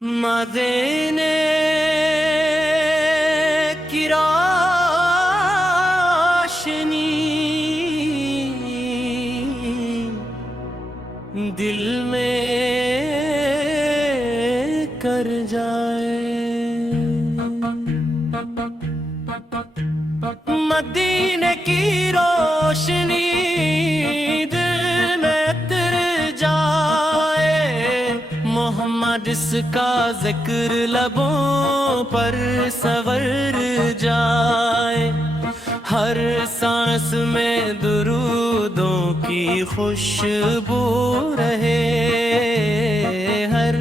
مدینے کی روشنی دل میں کر جائے، مدینے کی روشنی دل میں اتر جائے، محمد اس کا ذکر لبوں پر سنور جائے، ہر سانس میں درودوں کی خوشبو رہے، ہر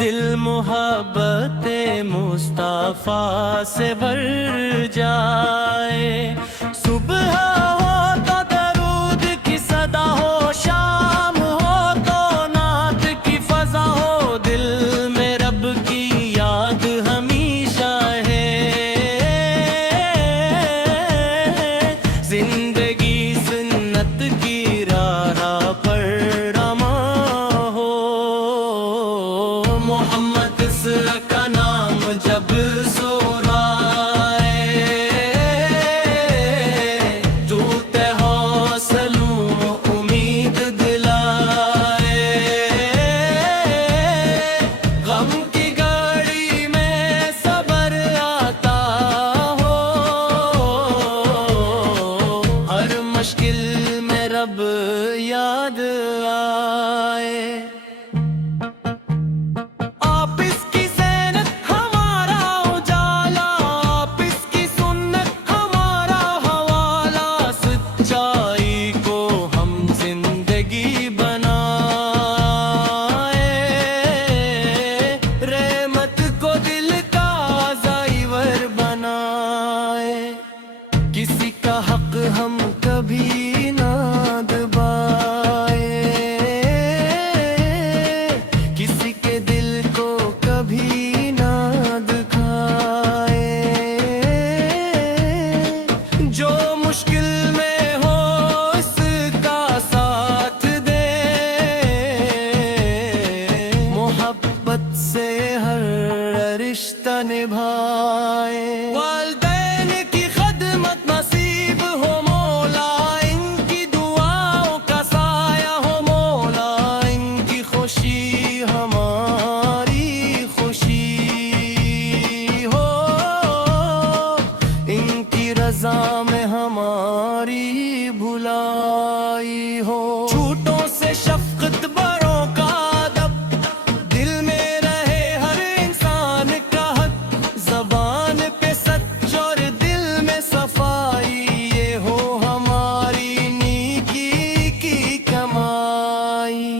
دل محبت مصطفیٰ سے بھر جائے، صبح ہو تو درود کی صدا ہو، شام ہو تو نعت کی فضا ہو، دل میں رب کی یاد ہمیشہ ہے، زندگی سنت کی راہ پر رواں ہو، محمد کا نام جب سورائے، ٹوٹے حوصلوں امید دلائے، غم کی گاڑی میں صبر آتا ہو، ہر مشکل میں رب یاد آئے، آپ اس کی زینت ہمارا اجالا، آپ اس کی سنت ہمارا حوالہ، سچائی کو ہم زندگی بنائے، رحمت کو دل کا زیور بنائے، کسی کا حق ہم کبھی نہ دبائے، کسی کے دل کو کبھی نہ دکھائے، جو مشکل میں ہو اس کا ساتھ دے، محبت سے ہر رشتہ نبھائے، والدین کی خدمت نصیب ہو مولا، ان کی دعاؤں کا سایہ ہو مولا، ان کی خوشی ہماری خوشی ہو، ان کی رضا میں ہماری بھلائی ہو، جھوٹوں سے شفقت بڑوں کا ادب، دل میں رہے ہر انسان کا حق، زبان پہ سچ اور دل میں صفائی، یہ ہو ہماری نیکی کی کمائی،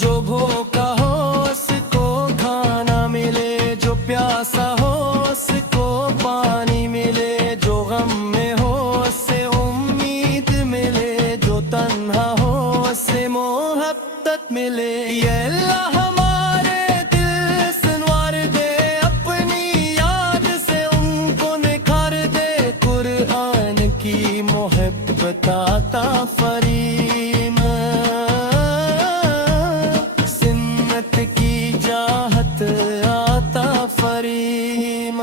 جو بھوکا ہو اس کو کھانا ملے، جو پیاسا ہو اس کو پانی ملے، جو غم میں ہو اس سے امید ملے، جو تنہا ہو اس سے محبت ملے، یہ اللہ ہمارے دل سنوار دے، اپنی یاد سے ان کو نکھار دے، قرآن کی محبت عطا فریم، سنت کی چاہت عطا فریم،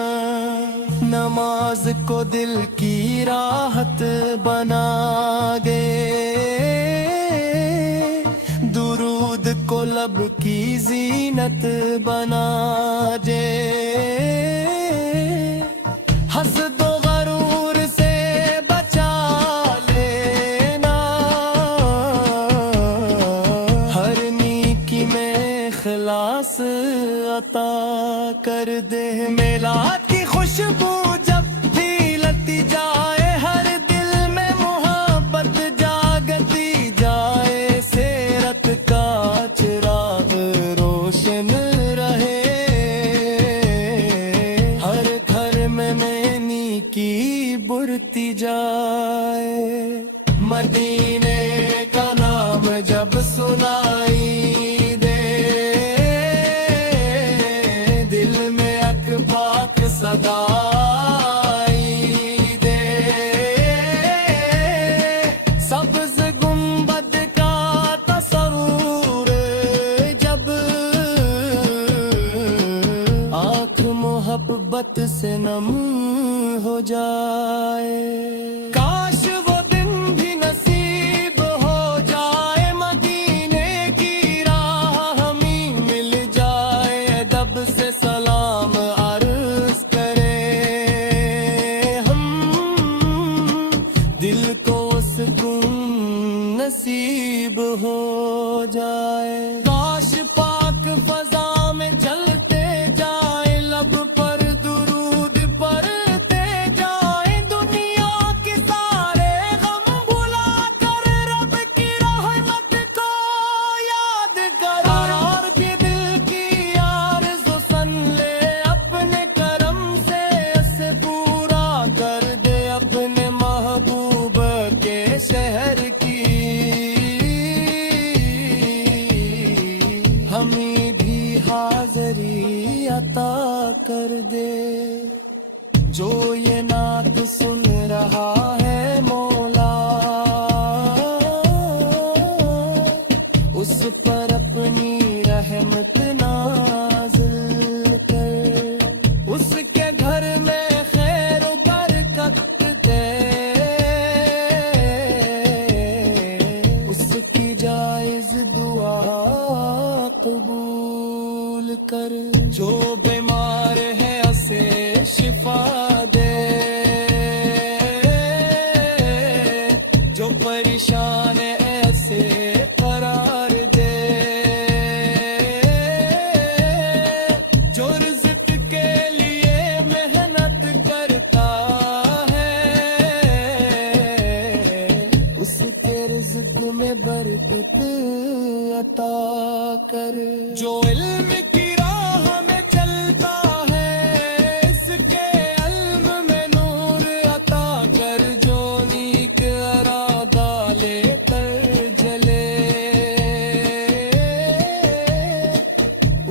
نماز کو دل کی راحت بنا دے، درود کو لب کی زینت بنا دے، حسد و غرور سے بچا لینا، ہر نیکی میں اخلاص عطا کر دے، میلاد کی خوشبو جب پھیلتی جائے، ہر دل میں محبت جاگتی جائے، سیرت کا چراغ روشن رہے، ہر گھر میں نیکی بڑھتی جائے، مدینے کا نام جب سنائی دے، دل میں اک پاک صدا آئی دے، سبز گنبد کا تصور جب محبت سے نم ہو جائے. کاش وہ دن بھی نصیب ہو جائے, مدینے کی راہ ہمیں مل جائے. ادب سے سلام عرض کریں ہم, دل کو سکون نصیب ہو جائے. کاش پاک فضا میں چلتے جائیں, لب پر درود پڑھتے جائیں. دنیا کے سارے غم بھلا کر رب کی رحمت کو یاد کر, اور یہ دل کی آرزو سن لے اپنے کرم سے اسے پورا کر دے. اپنے محبوب کے شہر کی ہمیں بھی حاضری عطا کر دے. جو یہ نعت سن رہا ہے مولا, اس پر اپنی رحمت نازل کر. اس کے گھر میں خیر و برکت دے, اس کی جائز دعا قبول کر. جو بیمار ہے اسے شفا دے, جو پریشان ہے اسے قرار دے. جو رزق کے لیے محنت کرتا ہے, اس کے رزق میں برکت عطا کر. جو علم کی راہ میں چلتا ہے, اس کے علم میں نور عطا کر. جو نیک ارادہ لے کر جلے,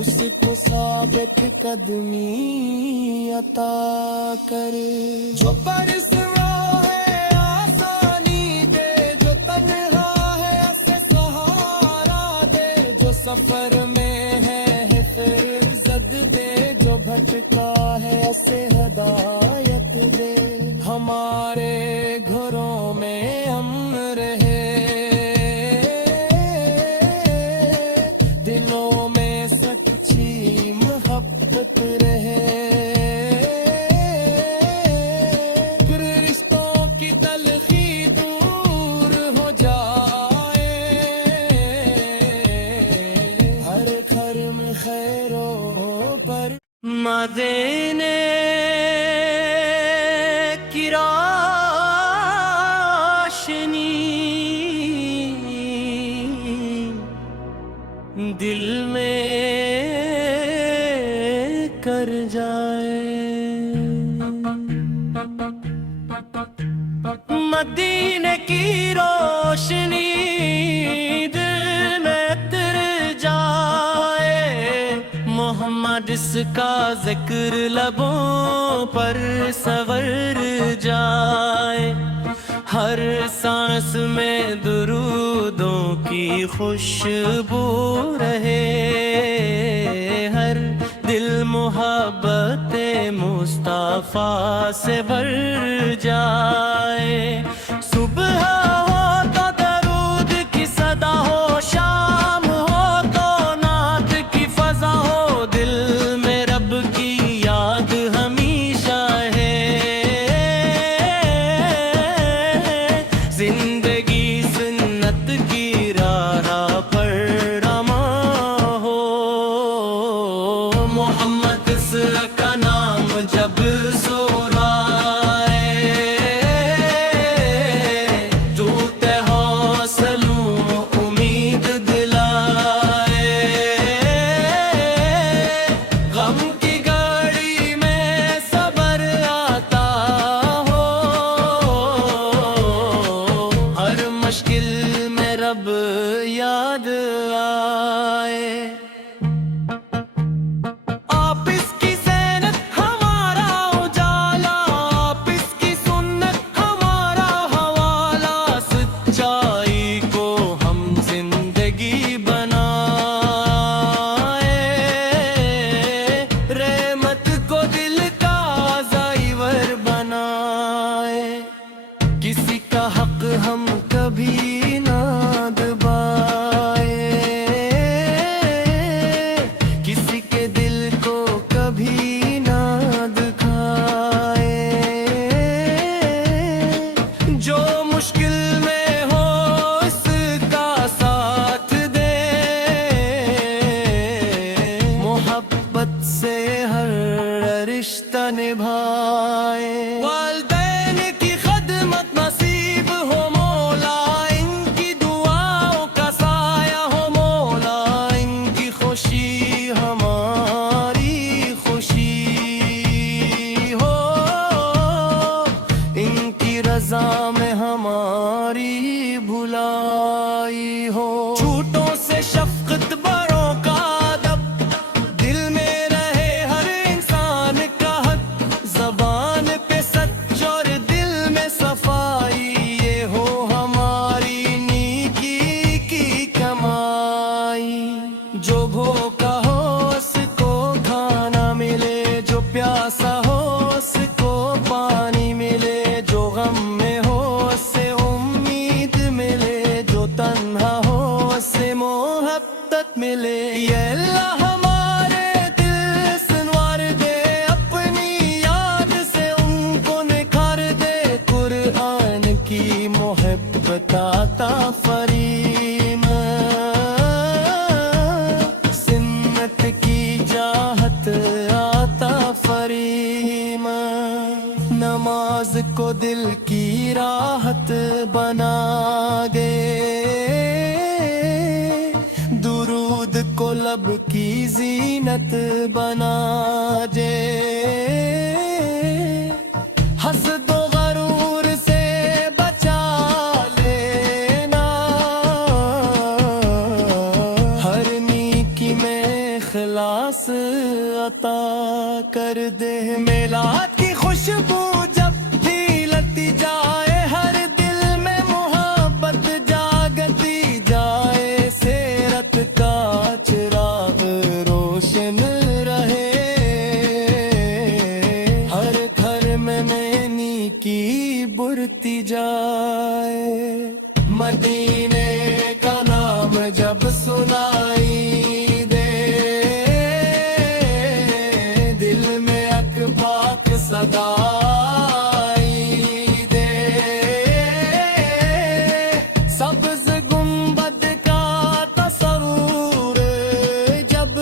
اس کو ثابت قدمی عطا کر. جو برس رہا ہے آسانی دے, جو تنہا ہے اسے سہارا دے. جو سفر میں ہے حفاظت دے, جو بھٹکا ہے اسے ہدایت دے. ہمارے گھروں میں امن رہے, دلوں میں سچی محبت رہے. پھر رشتوں کی تلخی دور ہو جائے, ہر گھر میں خیروں پر مدینے کی روشنی دل میں کر جائے. مدینے کی روشنی دل میں اتر جائے. محمد اس کا ذکر لبوں پر سنور جائے. ہر سانس میں درودوں کی خوشبو رہے, ہر دل محبت مصطفیٰ سے بھر جائے. صبح ہو تو درود کی صدا ہو, شام ہو تو نعت کی فضا ہو. دل میں رب کی یاد ہمیشہ ہے, زندگی سنت کی راہ پر رواں ہو. محمد کا نام جب سورائے, ٹوٹے حوصلوں امید دلائے. غم کی گاڑی میں صبر آتا ہو, ہر مشکل میں رب یاد آئے. آپ سے ہر رشتہ نبھائے. والدین کی خدمت نصیب ہو مولا، ان کی دعاؤں کا سایہ ہو مولا، ان کی خوشی ہماری خوشی ہو، ان کی رضا میں ہماری بھلائی ہو. جھوٹوں سے شفقت بڑوں کا ادب، دل میں رہے ہر انسان کا حق، زبان پہ سچ اور دل میں صفائی، یہ ہو ہماری نیکی کی کمائی. جو بھوکا ہو اس کو کھانا ملے، جو پیاسا ہو اس کو پانی ملے، جو غم میں ہو اسے امید ملے، جو تنہا ہو اسے محبت ملے. یہ اللہ ہمارے دل سنوار دے، اپنی یاد سے ان کو نکھار دے، قرآن کی محبت عطا فریم، سنت کی چاہت عطا فریم. نماز کو دل کی راحت بنا دے، درود کو لب کی زینت بنا دے. حسد و غرور سے بچا لینا، ہر نیکی میں اخلاص عطا کر دے. میلاد کی خوشبو جب پھیلتی جائے، ہر دل میں محبت جاگتی جائے، سیرت کا چراغ روشن رہے، ہر گھر میں نیکی بڑھتی جائے. مدینے کا نام جب سنائی دے، دل میں اکباک صدائی دے. سبز گنبد کا تصور جب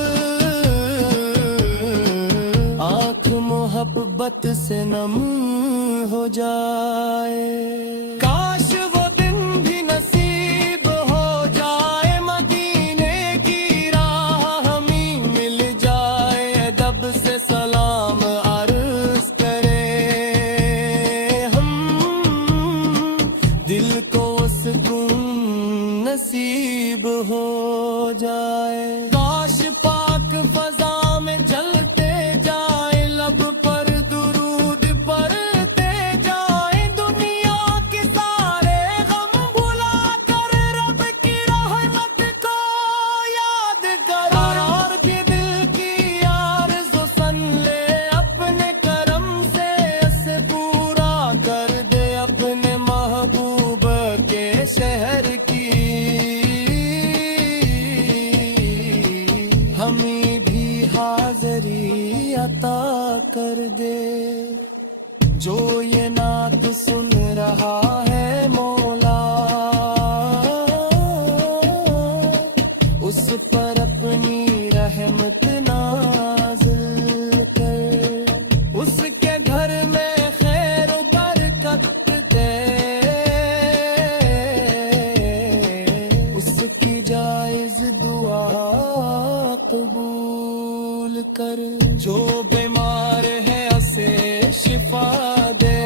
آنکھ محبت سے نم ہو جائے، کاش وہ دن بھی نصیب ہو جائے، مدینے کی راہ ہمیں مل جائے. ادب سے سلام عرض کرے ہم، دل کو سکون نصیب ہو جائے. کاش پاک فضا میں چلتے جائے، لب پر درود پڑھتے جائے، دنیا کے سارے غم بھلا کر رب کی رحمت کو یاد کر. اور بھی دل کی آرزو سن لے، اپنے کرم سے اسے پورا کر دے، اپنے محبوب کے شہر کی ہمیں بھی حاضری عطا کر دے. جو یہ نعت سن رہا ہے مولا، اس پر اپنی رحمت نازل کر، اس کے گھر میں خیر و برکت دے، اس کی جائز دعا قبول کر. جو بیمار ہے اسے شفا دے،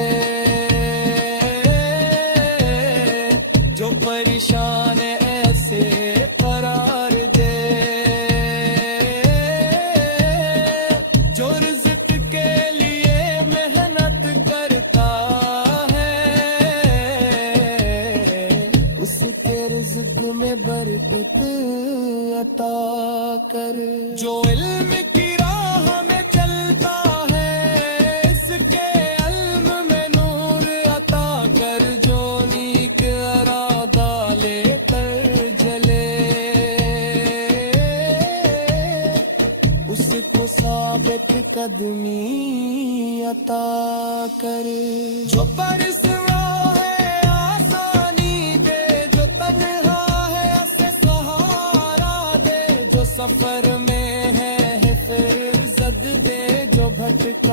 جو پریشان ہے ایسے قرار دے، جو رزق کے لیے محنت کرتا ہے، اس کے رزق میں برکت عطا کر. جو علم کی راہ میں چلتا ہے، اس کے علم میں نور عطا کر، جو نیک ارادہ لے کر جلے، اس کو ثابت قدمی عطا کر. جو پرسوا ہے آسانی دے، جو تنہا ہے اسے سہارا دے، جو سفر میں ہے حفظ بھٹکے